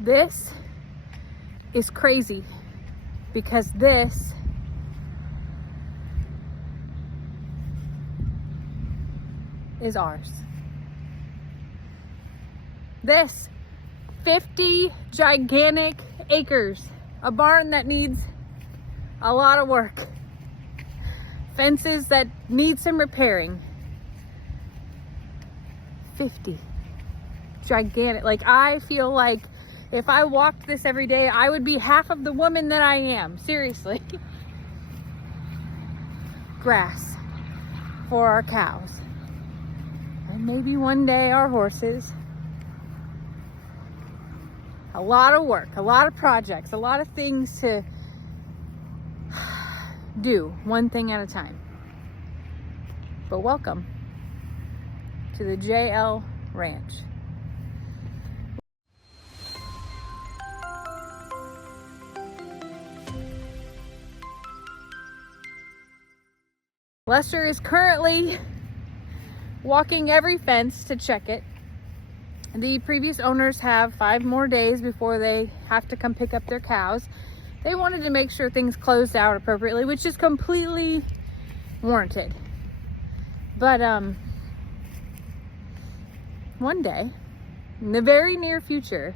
This is crazy because this is ours. This 50 gigantic acres, a barn that needs a lot of work, fences that need some repairing. 50 gigantic, like I feel like if I walked this every day, I would be half of the woman that I am, seriously. Grass for our cows, and maybe one day our horses. A lot of work, a lot of projects, a lot of things to do, one thing at a time. But welcome to the JL Ranch. Lester is currently walking every fence to check it. The previous owners have 5 more days before they have to come pick up their cows. They wanted to make sure things closed out appropriately, which is completely warranted. But one day, in the very near future,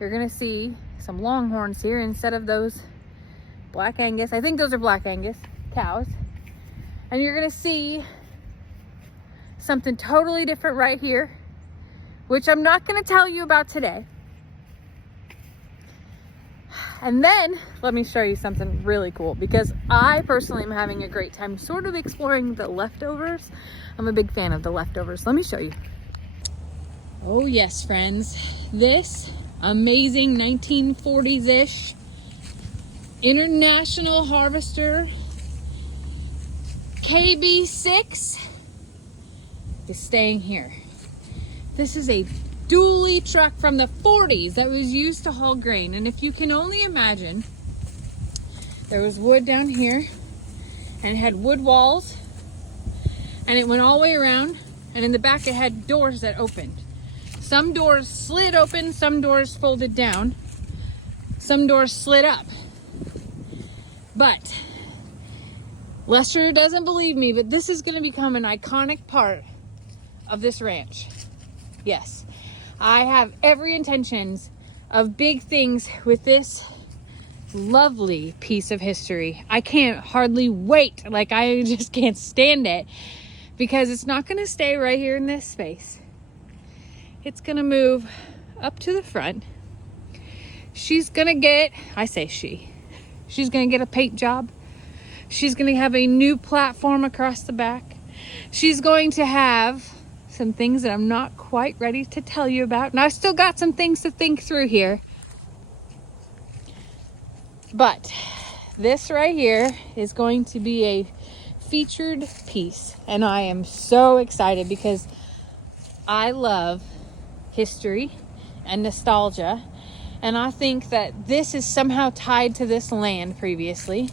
you're gonna see some longhorns here instead of those Black Angus. I think those are Black Angus cows. And you're gonna see something totally different right here, which I'm not going to tell you about today. And then let me show you something really cool, because I personally am having a great time sort of exploring the leftovers. I'm a big fan of the leftovers. Let me show you. Oh yes, friends, this amazing 1940s-ish International Harvester KB6 is staying here. This is a dually truck from the 40s that was used to haul grain. And if you can only imagine, there was wood down here and it had wood walls and it went all the way around, and in the back it had doors that opened. Some doors slid open, some doors folded down, some doors slid up. But Lester doesn't believe me, but this is going to become an iconic part of this ranch. Yes, I have every intentions of big things with this lovely piece of history. I can't hardly wait. Like, I just can't stand it, because it's not going to stay right here in this space. It's going to move up to the front. She's going to get, I say she's going to get a paint job. She's going to have a new platform across the back. She's going to have some things that I'm not quite ready to tell you about. And I've still got some things to think through here. But this right here is going to be a featured piece. And I am so excited because I love history and nostalgia. And I think that this is somehow tied to this land previously.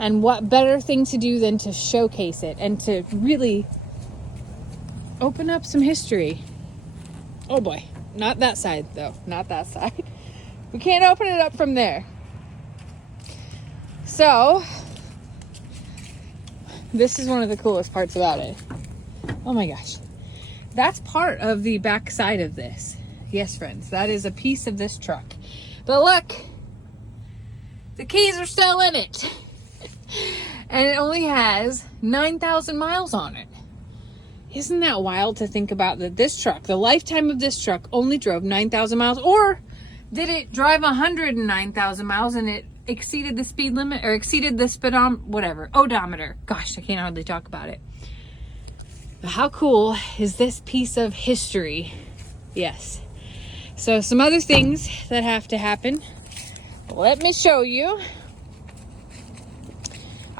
And what better thing to do than to showcase it and to really open up some history. Oh boy, not that side though, not that side. We can't open it up from there. So, this is one of the coolest parts about it. Oh my gosh. That's part of the back side of this. Yes, friends, that is a piece of this truck. But look, the keys are still in it. And it only has 9,000 miles on it. Isn't that wild to think about, that this truck, the lifetime of this truck, only drove 9,000 miles? Or did it drive 109,000 miles and it exceeded the speed limit, or exceeded the odometer? Gosh, I can't hardly talk about it. But how cool is this piece of history? Yes. So some other things that have to happen. Let me show you.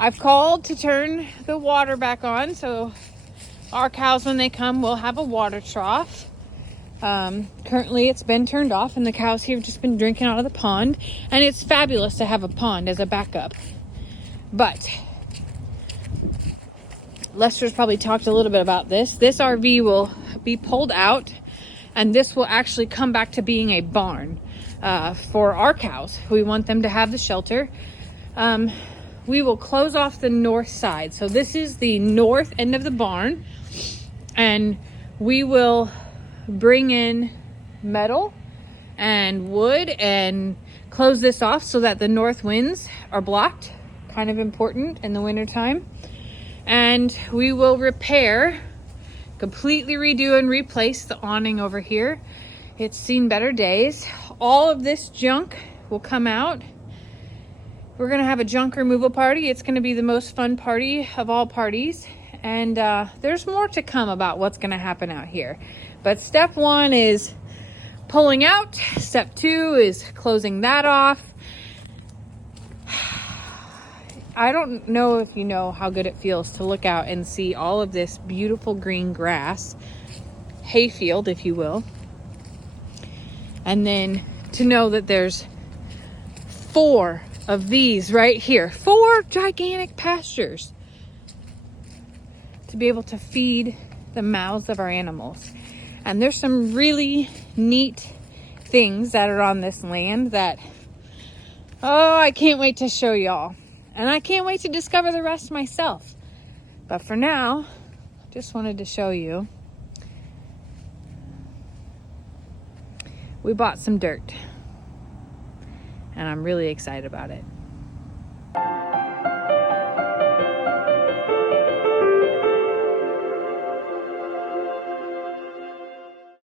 I've called to turn the water back on, so our cows, when they come, will have a water trough. Currently it's been turned off and the cows here have just been drinking out of the pond, and it's fabulous to have a pond as a backup. But Lester's probably talked a little bit about this. This RV will be pulled out And this will actually come back to being a barn for our cows. We want them to have the shelter. We will close off the north side. So this is the north end of the barn, and we will bring in metal and wood and close this off so that the north winds are blocked. Kind of important in the wintertime. And we will repair, completely redo and replace the awning over here. It's seen better days. All of this junk will come out. We're gonna have a junk removal party. It's gonna be the most fun party of all parties. And there's more to come about what's gonna happen out here. But step 1 is pulling out. Step 2 is closing that off. I don't know if you know how good it feels to look out and see all of this beautiful green grass, hayfield, if you will. And then to know that there's 4 of these right here, 4 gigantic pastures to be able to feed the mouths of our animals. And there's some really neat things that are on this land that, oh, I can't wait to show y'all. And I can't wait to discover the rest myself. But for now, just wanted to show you. We bought some dirt. And I'm really excited about it.